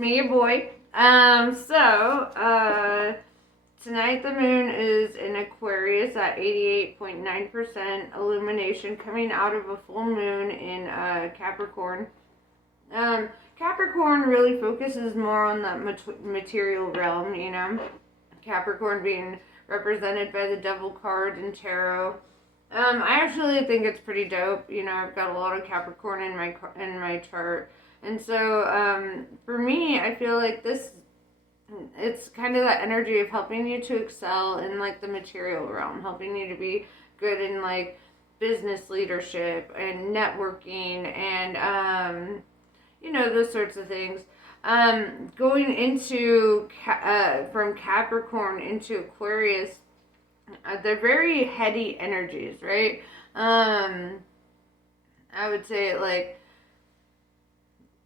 me, your boy. Tonight the moon is in Aquarius at 88.9% illumination, coming out of a full moon in Capricorn. Capricorn really focuses more on the material realm, you know. Capricorn being represented by the Devil card in tarot. I actually think it's pretty dope. You know, I've got a lot of Capricorn in my chart, and so for me, I feel like it's kind of that energy of helping you to excel in like the material realm, helping you to be good in like business leadership and networking and you know, those sorts of things. Going into from Capricorn into Aquarius, they're very heady energies, right? I would say like,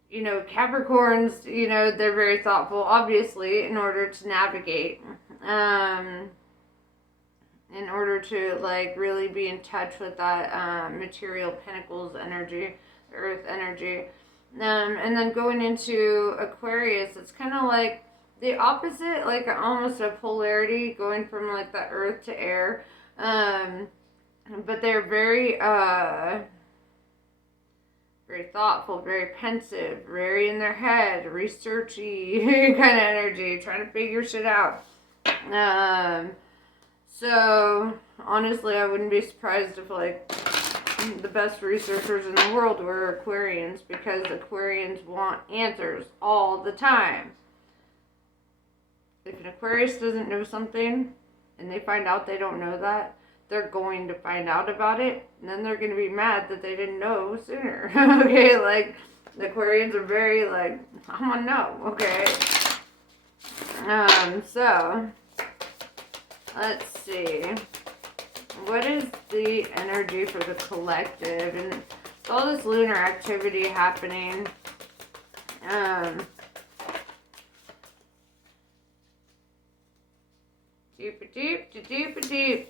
you know, Capricorns, you know, they're very thoughtful, obviously, in order to navigate, in order to like really be in touch with that material pentacles energy, earth energy. And then going into Aquarius, it's kind of like the opposite, like almost a polarity going from like the earth to air. But they're very thoughtful, very pensive, very in their head, researchy kind of energy, trying to figure shit out. So honestly, I wouldn't be surprised if like the best researchers in the world were Aquarians, because Aquarians want answers all the time. If an Aquarius doesn't know something and they find out they don't know that, they're going to find out about it, and then they're going to be mad that they didn't know sooner. Okay, like the Aquarians are very like, I want to know. Okay. So let's see. What is the energy for the collective? And with all this lunar activity happening, deep.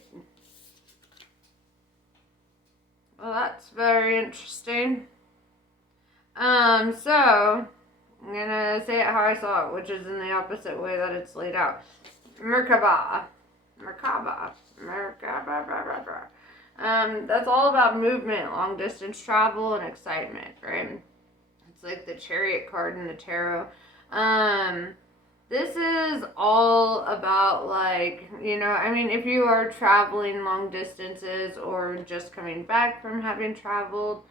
Well, that's very interesting. So I'm gonna say it how I saw it, which is in the opposite way that it's laid out. Merkaba. That's all about movement, long distance travel, and excitement, right? It's like the Chariot card in the tarot. This is all about like, you know, I mean, if you are traveling long distances or just coming back from having traveled,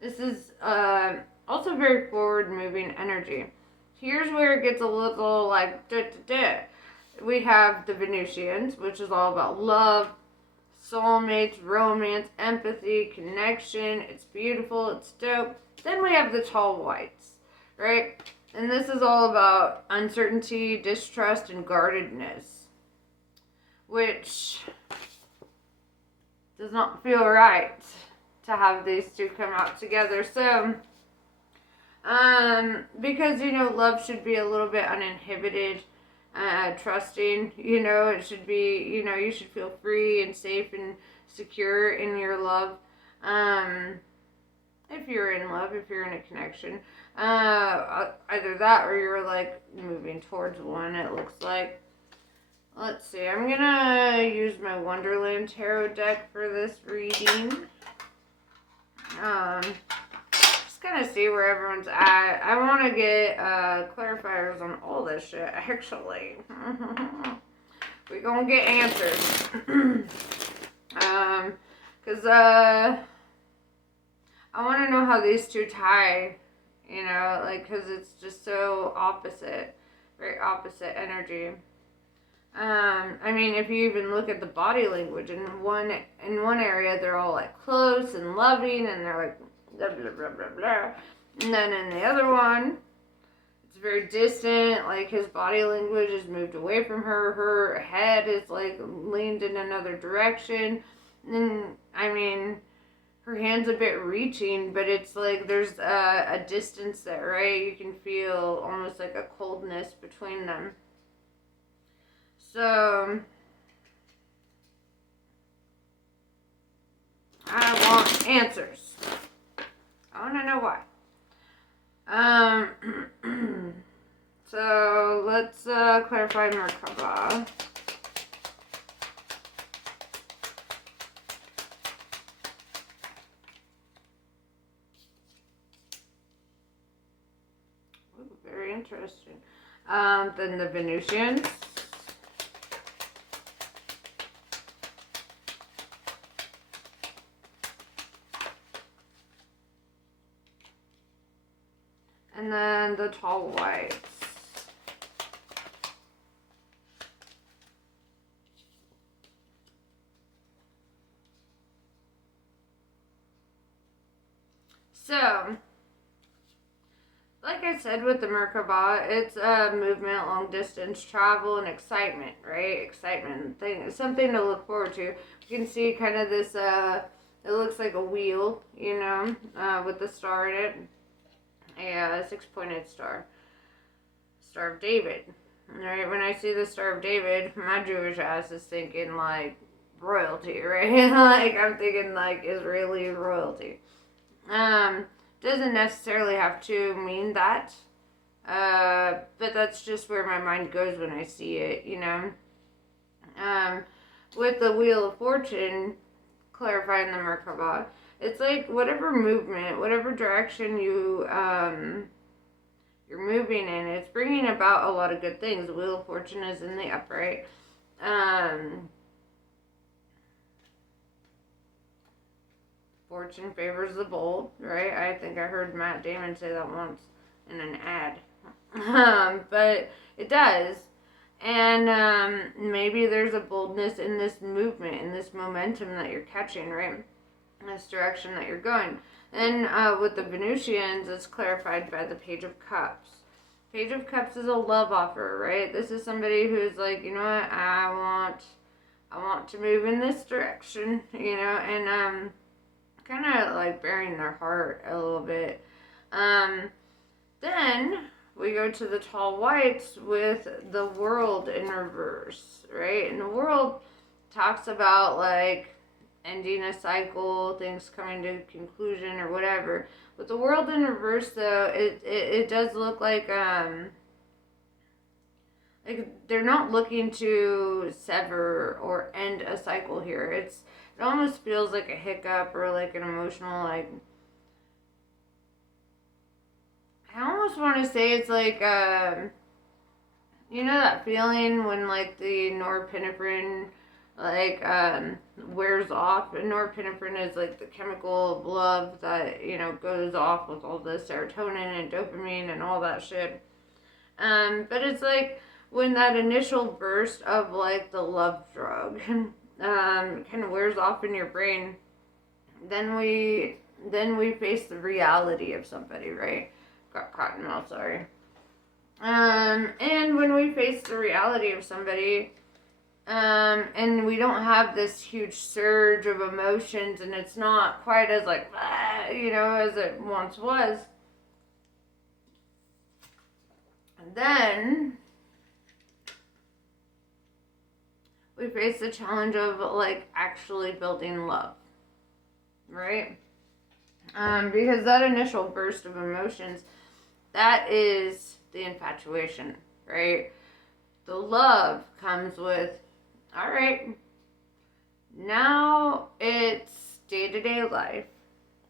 this is also very forward moving energy. Here's where it gets a little like we have the Venusians, which is all about love, soulmates, romance, empathy, connection. It's beautiful, it's dope. Then we have the tall whites, right? And this is all about uncertainty, distrust, and guardedness, which does not feel right to have these two come out together. So because, you know, love should be a little bit uninhibited, trusting, you know, it should be, you know, you should feel free and safe and secure in your love. If you're in love, if you're in a connection, either that or you're like moving towards one, it looks like. Let's see, I'm gonna use my Wonderland Tarot deck for this reading. Just kind of see where everyone's at. I want to get clarifiers on all this shit, actually. We're gonna get answers. Because I want to know how these two tie, you know, like, because it's just so opposite, very opposite energy. I mean, if you even look at the body language, in one area they're all like close and loving, and they're like blah blah blah blah blah, and then in the other one, it's very distant. Like his body language is moved away from her. Her head is like leaned in another direction, and I mean, her hand's a bit reaching, but it's like there's a distance there, right? You can feel almost like a coldness between them. So I want answers. I want to know why. Um, so let's clarify Merkaba. Ooh, very interesting. Then the Venusians. And then the tall whites. So, like I said with the Merkaba, it's a movement, long distance travel, and excitement, right? Excitement thing, something to look forward to. You can see kind of this, it looks like a wheel, you know, with the star in it. A six-pointed star. Star of David. Right? When I see the Star of David, my Jewish ass is thinking like royalty, right? Like I'm thinking like Israeli royalty. Doesn't necessarily have to mean that. But that's just where my mind goes when I see it, you know. With the Wheel of Fortune, clarifying the Merkaba, it's like whatever movement, whatever direction you're moving in, it's bringing about a lot of good things. The Wheel of Fortune is in the upright. Fortune favors the bold, right? I think I heard Matt Damon say that once in an ad. But it does. And maybe there's a boldness in this movement, in this momentum that you're catching, right? In this direction that you're going. And with the Venusians, it's clarified by the Page of Cups. Page of Cups is a love offer, right? This is somebody who's like, you know what, I want to move in this direction, you know, and kind of like bearing their heart a little bit. Then we go to the tall whites with the World in reverse, right? And the World talks about like ending a cycle, things coming to conclusion or whatever. With the World in reverse, though, it does look like they're not looking to sever or end a cycle here. It almost feels like a hiccup or like an emotional like. I almost want to say it's like you know that feeling when like the norepinephrine like wears off. And norepinephrine is like the chemical of love that, you know, goes off with all the serotonin and dopamine and all that shit. But it's like when that initial burst of like the love drug kind of wears off in your brain, then we face the reality of somebody, right? Got cotton mouth, sorry. And when we face the reality of somebody, and we don't have this huge surge of emotions, and it's not quite as like, you know, as it once was. And then we face the challenge of like actually building love, right? Because that initial burst of emotions, that is the infatuation, right? The love comes with, all right, now it's day-to-day life.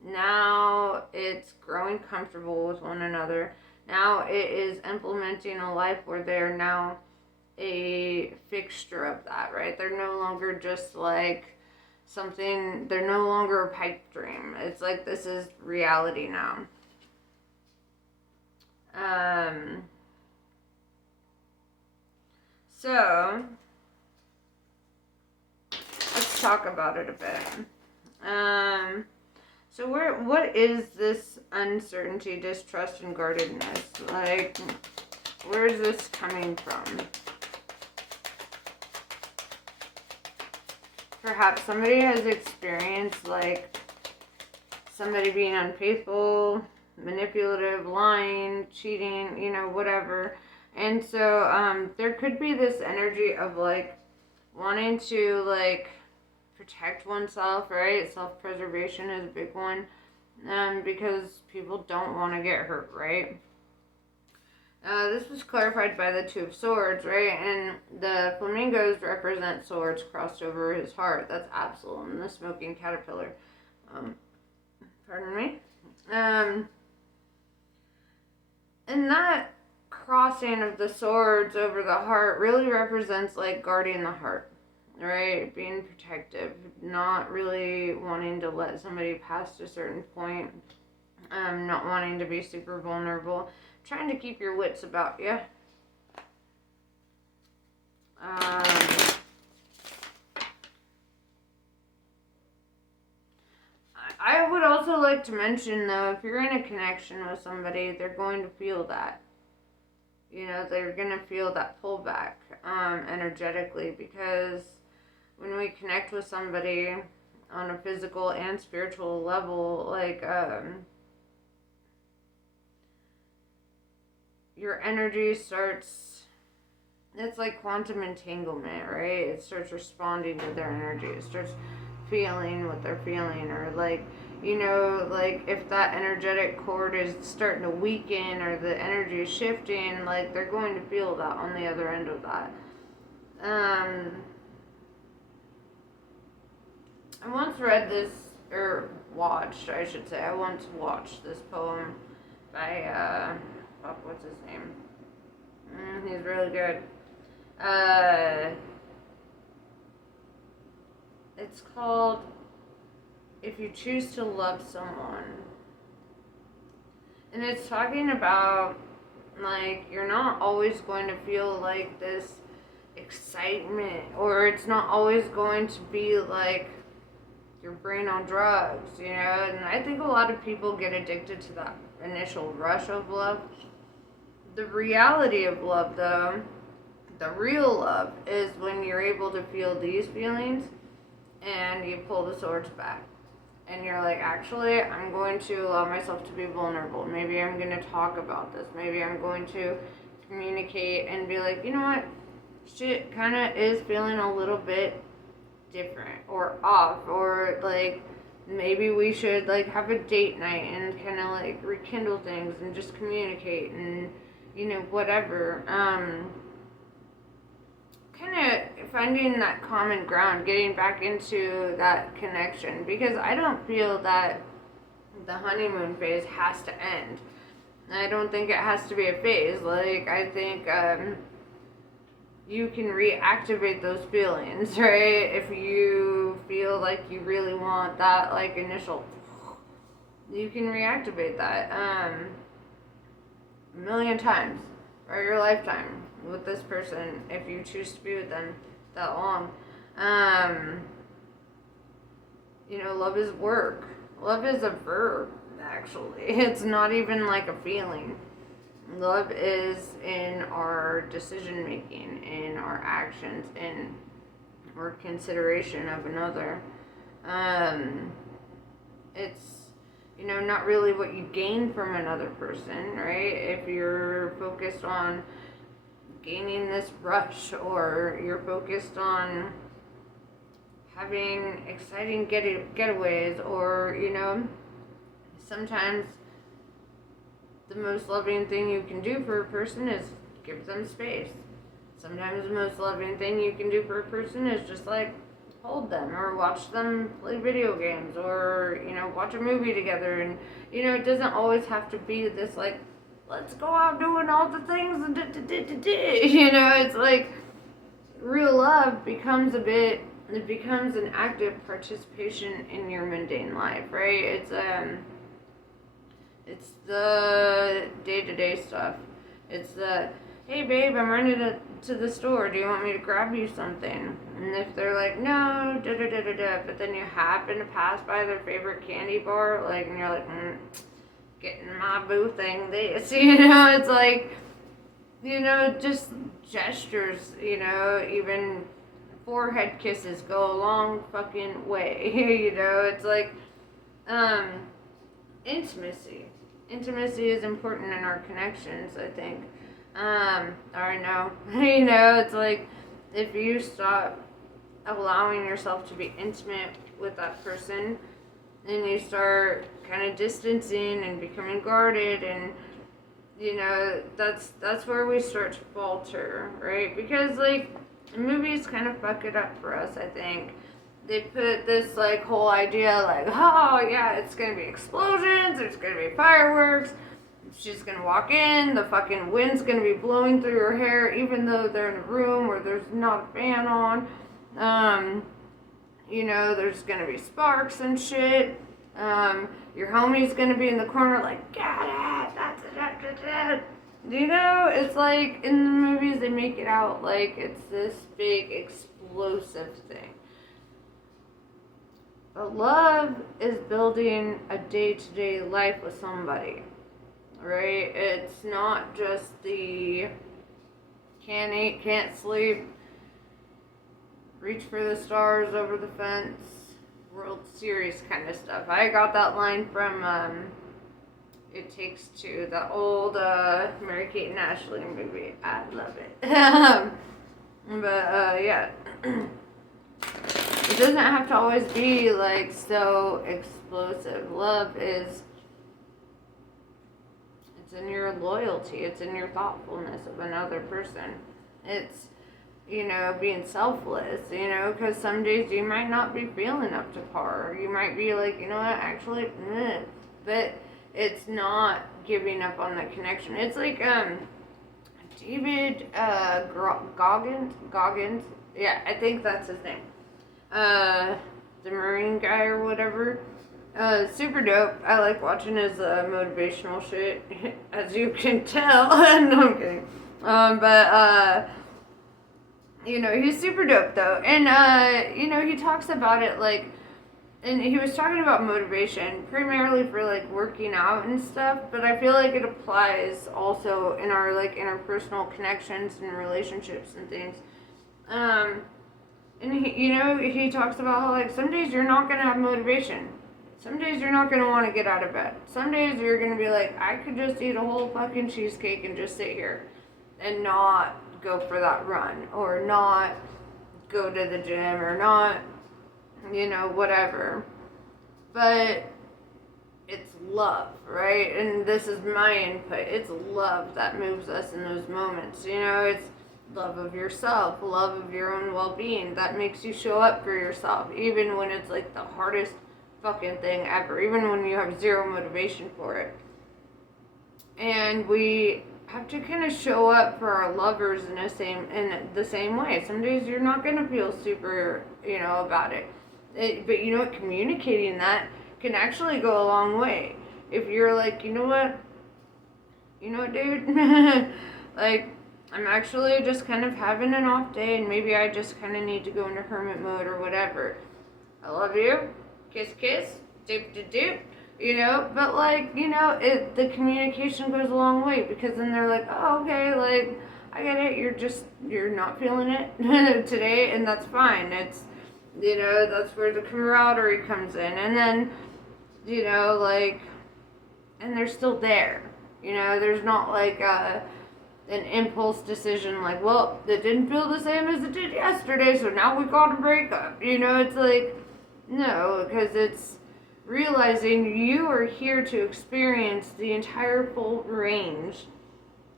Now it's growing comfortable with one another. Now it is implementing a life where they're now a fixture of that, right? They're no longer just like something, they're no longer a pipe dream. It's like this is reality now. So let's talk about it a bit. So what is this uncertainty, distrust, and guardedness? Like, where is this coming from? Perhaps somebody has experienced like somebody being unfaithful, manipulative, lying, cheating, you know, whatever. And so there could be this energy of like wanting to like protect oneself, right? Self-preservation is a big one. because people don't want to get hurt, right? This was clarified by the Two of Swords, right? And the flamingos represent swords crossed over his heart. That's Absalom, the smoking caterpillar. Pardon me. And that crossing of the swords over the heart really represents like guarding the heart, right? Being protective, not really wanting to let somebody past a certain point, not wanting to be super vulnerable, trying to keep your wits about you. I would also like to mention, though, if you're in a connection with somebody, they're going to feel that. You know, they're going to feel that pullback energetically, because when we connect with somebody on a physical and spiritual level, like, your energy starts, it's like quantum entanglement, right? It starts responding to their energy. It starts feeling what they're feeling, or like, you know, like if that energetic cord is starting to weaken or the energy is shifting, like they're going to feel that on the other end of that. I once read this, or watched, I should say. I once watched this poem by, what's his name? He's really good. It's called If You Choose to Love Someone. And it's talking about, like, you're not always going to feel like this excitement, or it's not always going to be like your brain on drugs, you know? And I think a lot of people get addicted to that initial rush of love. The reality of love, though, the real love, is when you're able to feel these feelings and you pull the swords back. And you're like, actually, I'm going to allow myself to be vulnerable. Maybe I'm going to talk about this. Maybe I'm going to communicate and be like, you know what? Shit kind of is feeling a little bit different or off. Or like, maybe we should like have a date night and kind of like rekindle things and just communicate and, you know, whatever. Kind of finding that common ground, getting back into that connection, because I don't feel that the honeymoon phase has to end. I don't think it has to be a phase. Like, I think you can reactivate those feelings, right? If you feel like you really want that, like, initial, you can reactivate that a million times for your lifetime with this person, if you choose to be with them that long. You know, love is work. Love is a verb, actually. It's not even like a feeling. Love is in our decision making, in our actions, in our consideration of another. It's, you know, not really what you gain from another person, right? If you're focused on gaining this rush, or you're focused on having exciting getaways, or, you know, sometimes the most loving thing you can do for a person is give them space. Sometimes the most loving thing you can do for a person is just like hold them, or watch them play video games, or, you know, watch a movie together. And, you know, it doesn't always have to be this like, let's go out doing all the things and you know, it's like real love becomes it becomes an active participation in your mundane life, right? It's the day-to-day stuff. It's the, hey babe, I'm running to the store, do you want me to grab you something? And if they're like, no, but then you happen to pass by their favorite candy bar, like, and you're like, getting my boo thing this, you know, it's like, you know, just gestures, you know, even forehead kisses go a long fucking way, you know, it's like, intimacy. Intimacy is important in our connections, I think. Or no, you know, it's like, if you stop allowing yourself to be intimate with that person, and you start kind of distancing and becoming guarded, and you know, that's where we start to falter, right? Because like movies kind of fuck it up for us, I think. They put this like whole idea like, oh yeah, it's gonna be explosions, there's gonna be fireworks, she's gonna walk in, the fucking wind's gonna be blowing through her hair, even though they're in a room where there's not a fan on. You know, there's gonna be sparks and shit. Your homie's gonna be in the corner like, get it, that's it. You know, it's like in the movies they make it out like it's this big explosive thing. But love is building a day-to-day life with somebody, right? It's not just the can't eat, can't sleep, reach for the stars over the fence, World Series kind of stuff. I got that line from It Takes Two, the old Mary-Kate and Ashley movie. I love it. But yeah. It doesn't have to always be like so explosive. Love is, it's in your loyalty, it's in your thoughtfulness of another person. It's, you know, being selfless, you know, because some days you might not be feeling up to par. You might be like, you know what, actually, but it's not giving up on the connection. It's like David Goggins, yeah, I think that's his name. The Marine guy or whatever. Super dope. I like watching his motivational shit, as you can tell. No, I'm kidding. But you know, he's super dope though, and you know, he talks about it like, and he was talking about motivation primarily for like working out and stuff, but I feel like it applies also in our like interpersonal connections and relationships and things. And he, you know, he talks about how like some days you're not gonna have motivation. Some days you're not gonna want to get out of bed. Some days you're gonna be like, I could just eat a whole fucking cheesecake and just sit here and not go for that run or not go to the gym or not, you know, whatever. But it's love, right? And this is my input. It's love that moves us in those moments. You know, it's love of yourself, love of your own well-being that makes you show up for yourself, even when it's like the hardest fucking thing ever, even when you have zero motivation for it. And we have to kind of show up for our lovers in the same way. Some days you're not gonna feel super, you know, about it. But you know what, communicating that can actually go a long way. If you're like, you know what, dude, like, I'm actually just kind of having an off day and maybe I just kind of need to go into hermit mode or whatever. I love you. Kiss, kiss. Doop, doop, doop. You know, but like, you know, the communication goes a long way because then they're like, oh, okay, like, I get it. You're not feeling it today, and that's fine. It's, you know, that's where the camaraderie comes in. And then, you know, like, and they're still there. You know, there's not like an impulse decision like, well, it didn't feel the same as it did yesterday, so now we got to break up. You know, it's like, no, because it's realizing you are here to experience the entire full range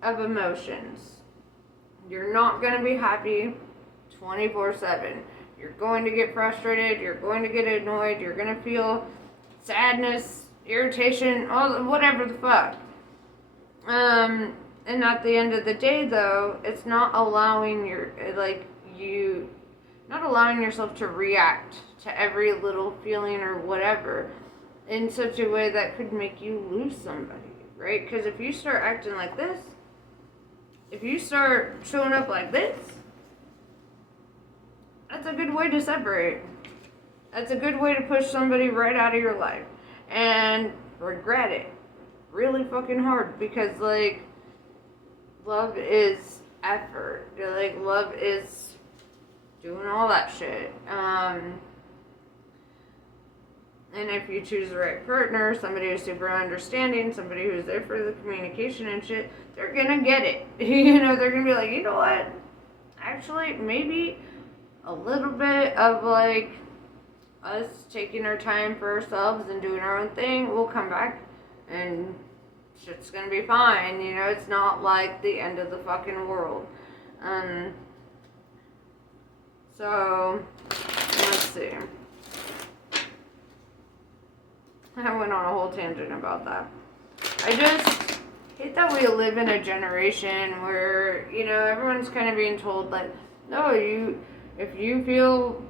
of emotions. You're not going to be happy 24/7. You're going to get frustrated, you're going to get annoyed, you're going to feel sadness, irritation, all whatever the fuck. And at the end of the day, though, it's not allowing not allowing yourself to react to every little feeling or whatever in such a way that could make you lose somebody, right? Because if you start acting like this, if you start showing up like this, that's a good way to separate. That's a good way to push somebody right out of your life and regret it really fucking hard because, like, love is effort. Like, love is doing all that shit. And if you choose the right partner, somebody who's super understanding, somebody who's there for the communication and shit, they're gonna get it. You know, they're gonna be like, you know what? Actually, maybe a little bit of, like, us taking our time for ourselves and doing our own thing, we'll come back and shit's gonna be fine. You know, it's not like the end of the fucking world. So, let's see. I went on a whole tangent about that. I just hate that we live in a generation where, you know, everyone's kind of being told, like, no, if you feel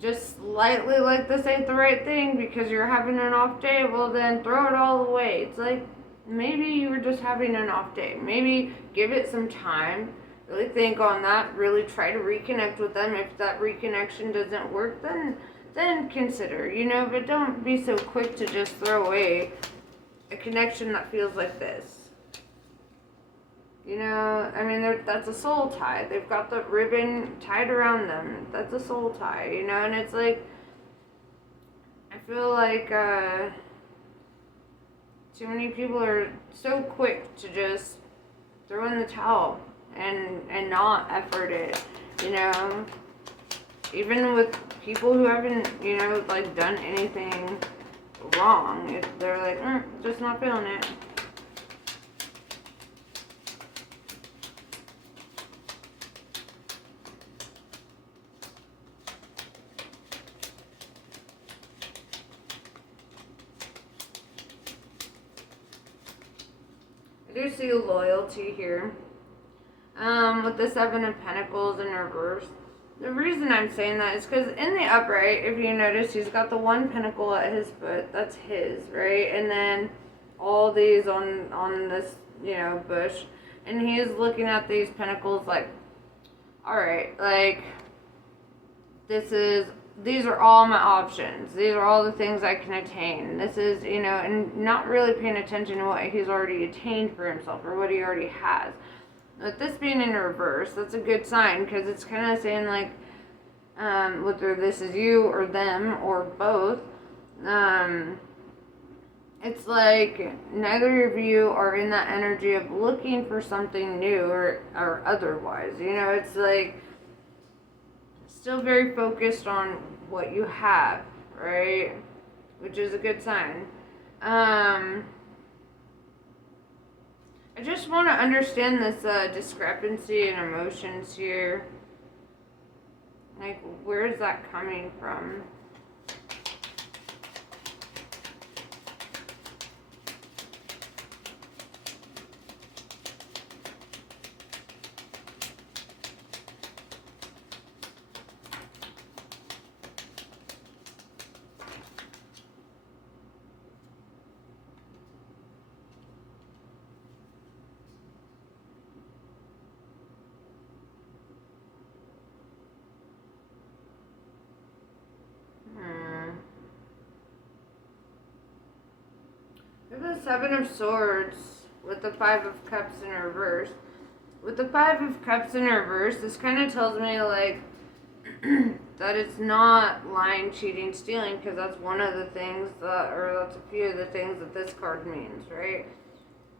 just slightly like this ain't the right thing because you're having an off day, well then throw it all away. It's like, maybe you were just having an off day. Maybe give it some time. Really think on that. Really try to reconnect with them. If that reconnection doesn't work, then consider, you know, but don't be so quick to just throw away a connection that feels like this. You know, I mean, that's a soul tie. They've got the ribbon tied around them. That's a soul tie, you know, and it's like, I feel like too many people are so quick to just throw in the towel and not effort it, you know. Even with people who haven't, you know, like done anything wrong, if they're like, just not feeling it. I do see loyalty here. With the Seven of Pentacles in reverse. The reason I'm saying that is because in the upright, if you notice, he's got the one pentacle at his foot. That's his, right? And then all these on this, you know, bush. And he is looking at these pentacles like, alright, like, these are all my options. These are all the things I can attain. This is, you know, and not really paying attention to what he's already attained for himself or what he already has. With this being in reverse, that's a good sign because it's kind of saying like, whether this is you or them or both, it's like neither of you are in that energy of looking for something new or otherwise. You know, it's like still very focused on what you have, right? Which is a good sign. I just want to understand this discrepancy in emotions here. Like, where is that coming from? We have the Seven of Swords with the Five of Cups in reverse. With the Five of Cups in reverse, this kind of tells me, like, that it's not lying, cheating, stealing, because that's one of the things that, or that's a few of the things that this card means, right?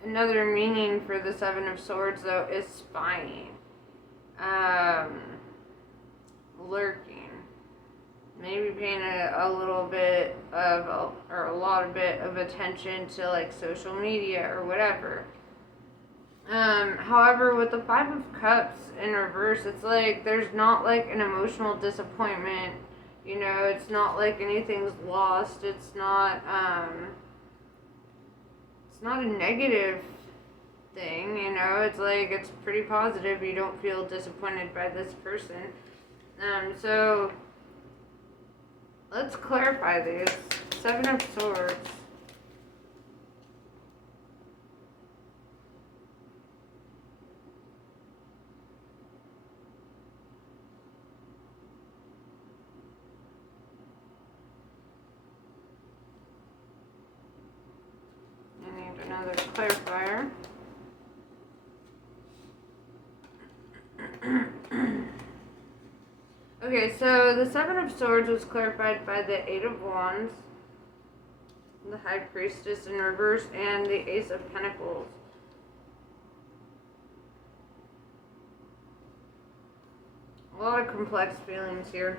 Another meaning for the Seven of Swords, though, is spying. Lurking. Maybe paying a little bit of, or a lot of bit of attention to, like, social media or whatever. However, with the Five of Cups in reverse, it's like there's not like an emotional disappointment. You know, it's not like anything's lost. It's not a negative thing. You know, it's like it's pretty positive. You don't feel disappointed by this person. So let's clarify these. Seven of Swords. Another clarifier. Okay, so the Seven of Swords was clarified by the Eight of Wands, the High Priestess in reverse, and the Ace of Pentacles. A lot of complex feelings here.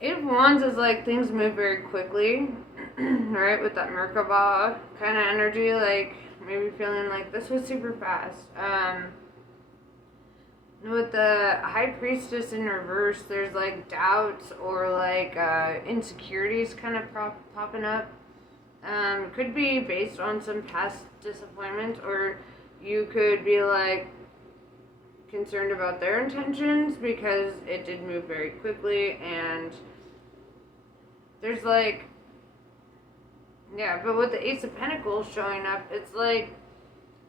Eight of Wands is like things move very quickly, right? With that Merkaba kind of energy, like maybe feeling like this was super fast. With the High Priestess in reverse, there's like doubts or like insecurities kind of popping up. Could be based on some past disappointment, or you could be like concerned about their intentions because it did move very quickly, and there's like, yeah, but with the Ace of Pentacles showing up, it's like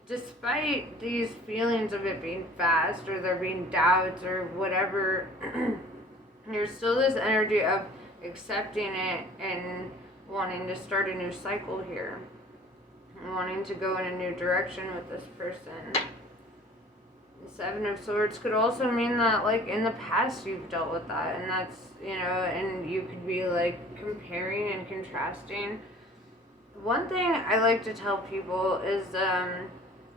despite these feelings of it being fast or there being doubts or whatever, there's still this energy of accepting it and wanting to start a new cycle here, and wanting to go in a new direction with this person. The Seven of Swords could also mean that, like, in the past you've dealt with that, and that's, you know, and you could be, like, comparing and contrasting. One thing I like to tell people is,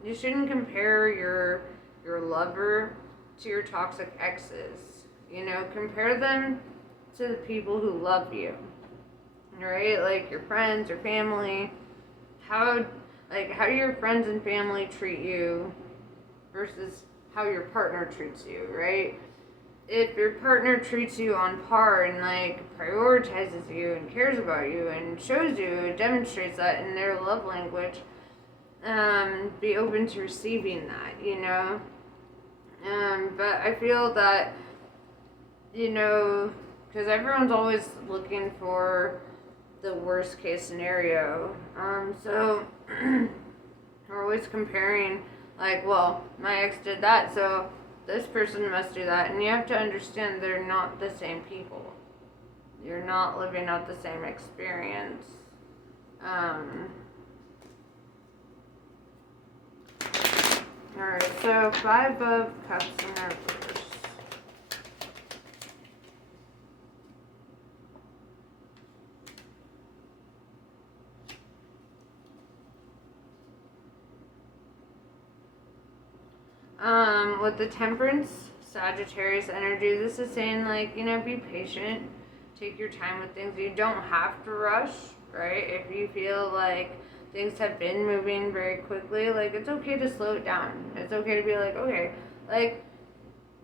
you shouldn't compare your lover to your toxic exes. You know, compare them to the people who love you, right? Like your friends or family. How how do your friends and family treat you versus how your partner treats you, right? If your partner treats you on par and like prioritizes you and cares about you and shows you and demonstrates that in their love language, be open to receiving that, you know. But I feel that, you know, because everyone's always looking for the worst case scenario. So we're always comparing, like, well, my ex did that, so this person must do that. And you have to understand they're not the same people. You're not living out the same experience. Alright, so Five of Cups in reverse. With the Temperance, Sagittarius energy, this is saying, like, you know, be patient. Take your time with things. You don't have to rush, right? If you feel like things have been moving very quickly, like, it's okay to slow it down. It's okay to be like, okay, like,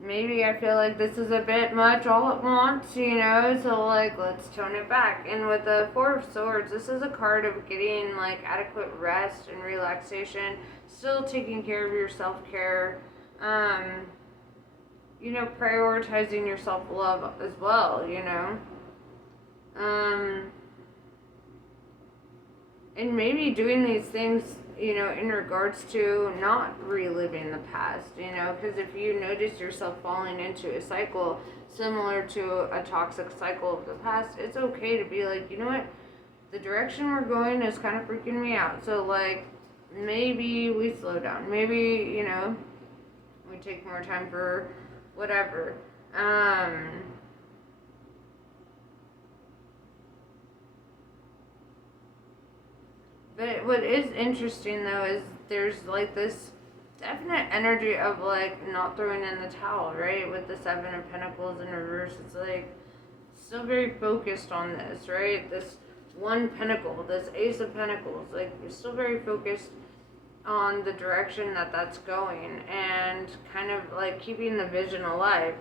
maybe I feel like this is a bit much all at once, you know, so, like, let's tone it back. And with the Four of Swords, this is a card of getting, like, adequate rest and relaxation, still taking care of your self-care, you know, prioritizing your self-love as well, you know. And maybe doing these things, you know, in regards to not reliving the past, you know, because if you notice yourself falling into a cycle similar to a toxic cycle of the past, it's okay to be like, you know what, the direction we're going is kind of freaking me out. So, like, maybe we slow down. Maybe, you know, we take more time for whatever. But what is interesting though is there's like this definite energy of like not throwing in the towel, right? With the Seven of Pentacles in reverse, it's like still very focused on this, right? This one pentacle, this Ace of Pentacles, like you're still very focused on the direction that that's going and kind of like keeping the vision alive,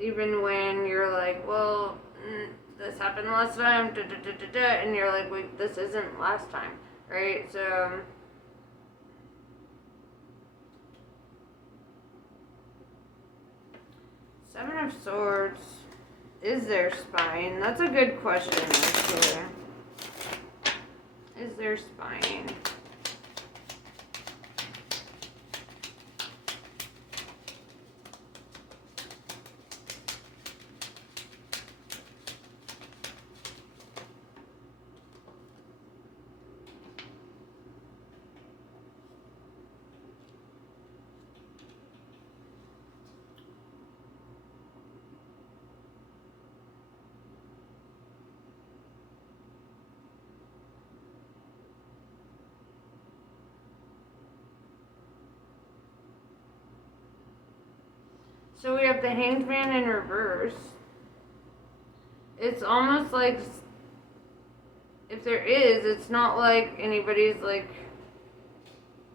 even when you're like, well, this happened last time, and you're like, wait, this isn't last time, right? So, Seven of Swords, is there spine? That's a good question, actually. Is there spine? So we have the Hanged Man in reverse. it's almost like, if there is, it's not like anybody's like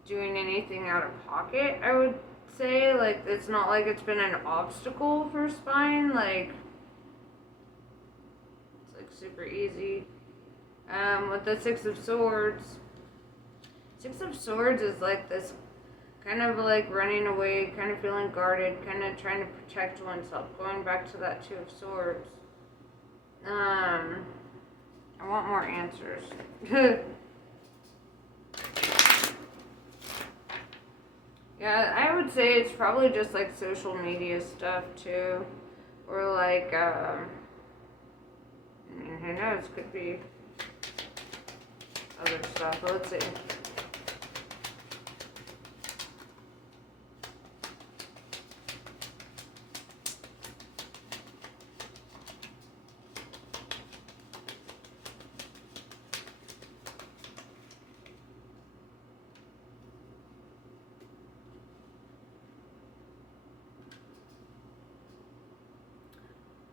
doing anything out of pocket, I would say. Like, it's not like it's been an obstacle for spine. Like, it's like super easy. With the Six of Swords, Six of Swords is like this kind of like running away, kind of feeling guarded, kind of trying to protect oneself. Going back to that Two of Swords. I want more answers. Yeah, I would say it's probably just like social media stuff too. Or like, I mean, who knows? Could be other stuff. But let's see.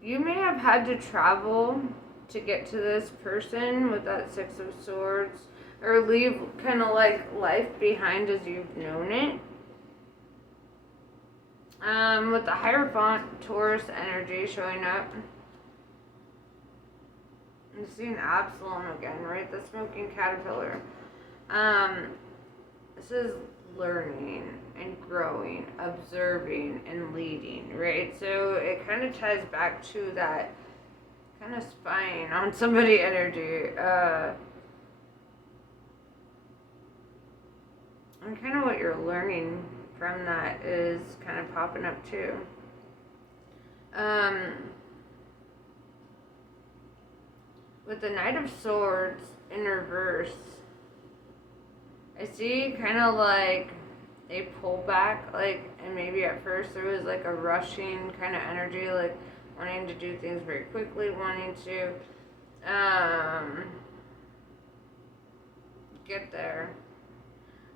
You may have had to travel to get to this person with that Six of Swords, or leave kind of like life behind as you've known it. With the Hierophant, Taurus energy showing up. I'm seeing Absalom again, right? The smoking caterpillar. This is learning and growing, observing and leading, right? So it kind of ties back to that kind of spying on somebody energy. And kind of what you're learning from that is kind of popping up too. With the Knight of Swords in reverse, I see kind of like a pullback, like, and maybe at first there was like a rushing kind of energy, like wanting to do things very quickly, wanting to get there.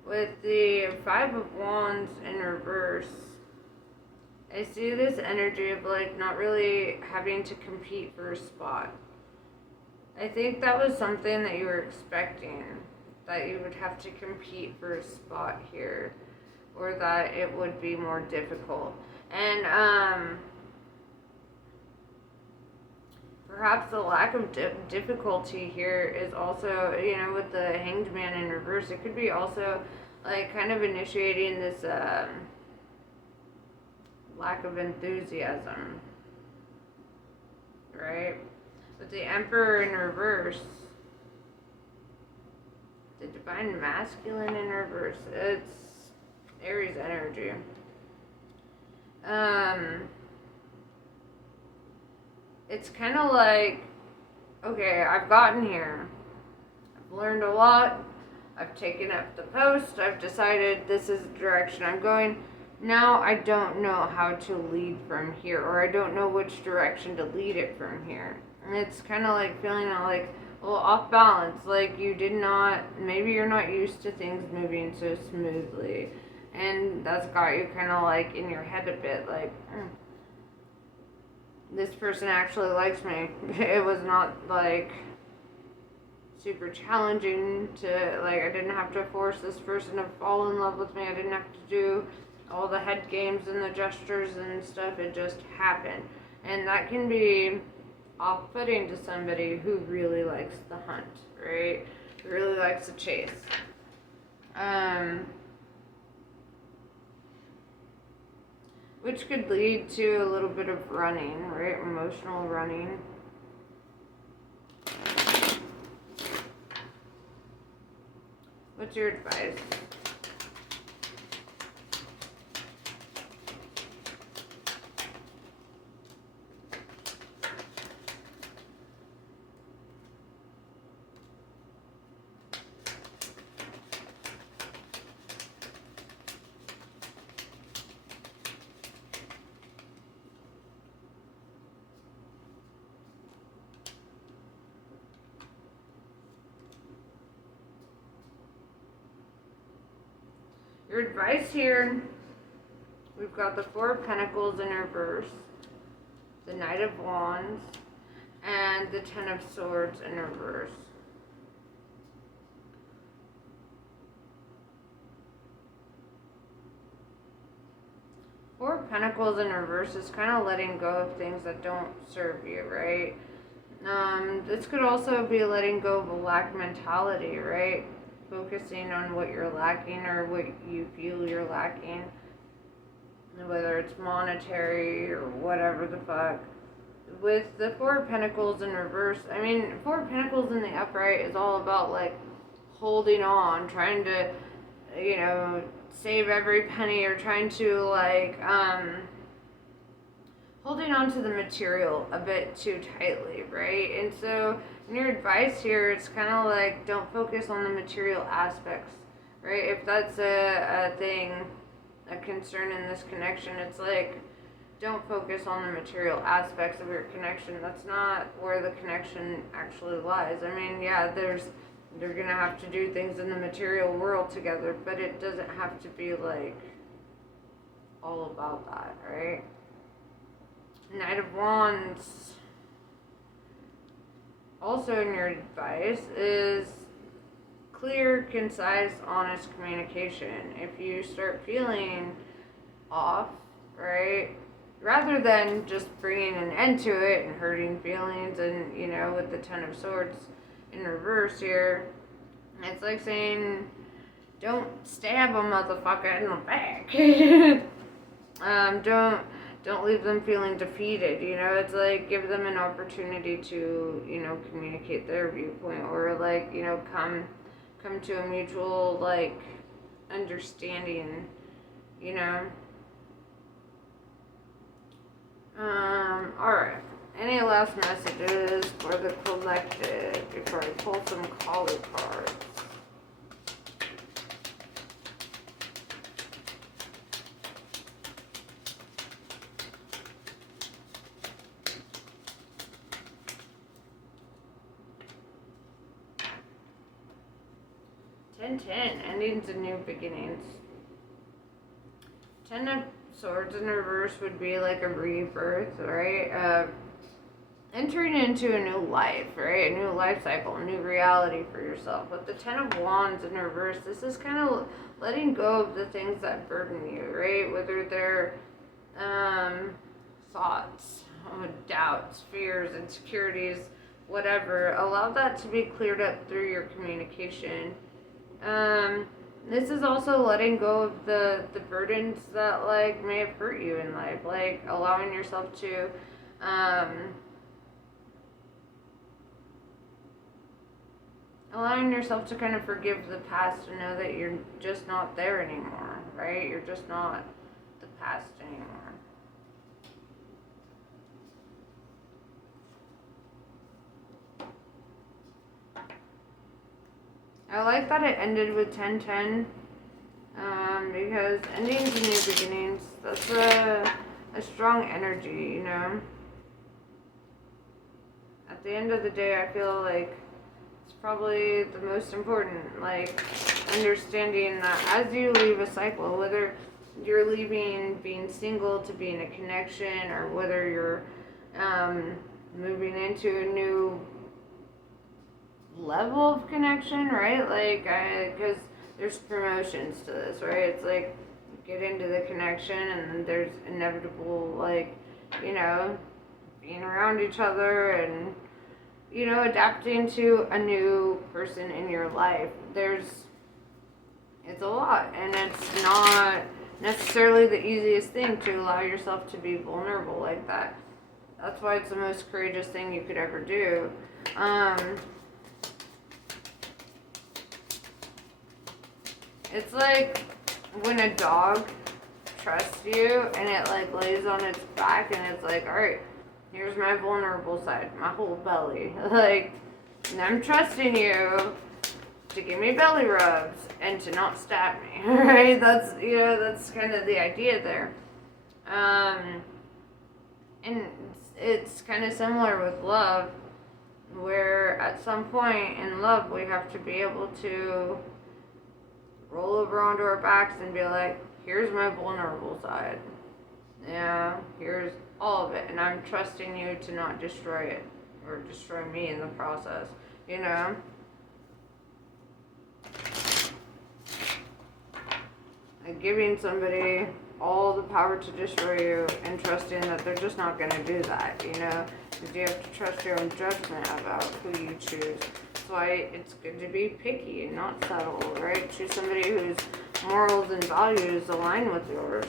With the Five of Wands in reverse, I see this energy of like not really having to compete for a spot. I think that was something that you were expecting, that you would have to compete for a spot here, or that it would be more difficult. And perhaps the lack of difficulty here is also, you know, with the Hanged Man in reverse, it could be also like kind of initiating this lack of enthusiasm, right? With the Emperor in reverse, the Divine Masculine in reverse, it's Aries energy. It's kind of like, okay, I've gotten here. I've learned a lot. I've taken up the post. I've decided this is the direction I'm going. Now I don't know how to lead from here, or I don't know which direction to lead it from here. And it's kind of like feeling like a little off balance, like you did not, maybe you're not used to things moving so smoothly. And that's got you kind of like in your head a bit, like, this person actually likes me. It was not like super challenging to, like, I didn't have to force this person to fall in love with me. I didn't have to do all the head games and the gestures and stuff. It just happened. And that can be off-putting to somebody who really likes the hunt, right? Who really likes the chase. Which could lead to a little bit of running, right? Emotional running. What's your advice? Your advice here, we've got the Four of Pentacles in reverse, the Knight of Wands, and the Ten of Swords in reverse. Four of Pentacles in reverse is kind of letting go of things that don't serve you, right? This could also be letting go of a lack mentality, right? Focusing on what you're lacking or what you feel you're lacking. Whether it's monetary or whatever the fuck. With the Four of Pentacles in reverse, I mean, Four of Pentacles in the upright is all about, like, holding on, trying to, you know, save every penny, or trying to, like, holding on to the material a bit too tightly, right? And so, in your advice here, it's kind of like, don't focus on the material aspects, right? If that's a thing, a concern in this connection, it's like, don't focus on the material aspects of your connection. That's not where the connection actually lies. I mean, yeah, you're gonna have to do things in the material world together, but it doesn't have to be like all about that, right? Knight of Wands, also in your advice, is clear, concise, honest communication. If you start feeling off, right, rather than just bringing an end to it and hurting feelings, and, you know, with the Ten of Swords in reverse here, it's like saying, don't stab a motherfucker in the back. Don't leave them feeling defeated, you know. It's like, give them an opportunity to, you know, communicate their viewpoint, or, like, you know, come to a mutual, like, understanding, you know. Alright. Any last messages for the collective before I pull some Kali cards? Endings and new beginnings. Ten of Swords in reverse would be like a rebirth, right? Entering into a new life, right? A new life cycle, a new reality for yourself. With the Ten of Wands in reverse, this is kind of letting go of the things that burden you, right? Whether they're thoughts, doubts, fears, insecurities, whatever. Allow that to be cleared up through your communication. This is also letting go of the burdens that, like, may have hurt you in life, like allowing yourself to kind of forgive the past, and know that you're just not there anymore, right? You're just not the past anymore. I like that it ended with 10-10, because endings and new beginnings, that's a strong energy, you know? At the end of the day, I feel like it's probably the most important, like, understanding that as you leave a cycle, whether you're leaving being single to be in a connection, or whether you're moving into a new level of connection, right? Like, because there's promotions to this, right? It's like, get into the connection, and then there's inevitable, like, you know, being around each other, and, you know, adapting to a new person in your life. It's a lot, and it's not necessarily the easiest thing to allow yourself to be vulnerable like that. That's why it's the most courageous thing you could ever do. It's like when a dog trusts you, and it, like, lays on its back, and it's like, alright, here's my vulnerable side, my whole belly. Like, and I'm trusting you to give me belly rubs and to not stab me, right? That's, you know, that's kind of the idea there. And it's kind of similar with love, where at some point in love, we have to be able to roll over onto our backs and be like, here's my vulnerable side. Yeah, here's all of it, and I'm trusting you to not destroy it. or destroy me in the process, you know? Like giving somebody all the power to destroy you and trusting that they're just not going to do that, you know? Because you have to trust your own judgment about who you choose. That's why it's good to be picky and not settle, right? Choose somebody whose morals and values align with yours.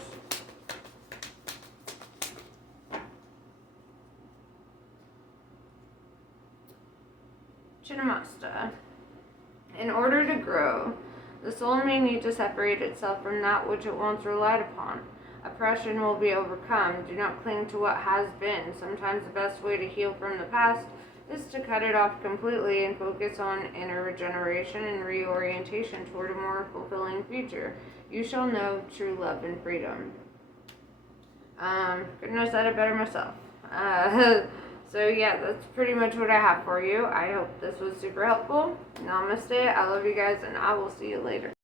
Chinnamasta. In order to grow, the soul may need to separate itself from that which it once relied upon. Oppression will be overcome. Do not cling to what has been. Sometimes the best way to heal from the past is to cut it off completely and focus on inner regeneration and reorientation toward a more fulfilling future. You shall know true love and freedom. Couldn't have said it better myself. So yeah, that's pretty much what I have for you. I hope this was super helpful. Namaste. I love you guys, and I will see you later.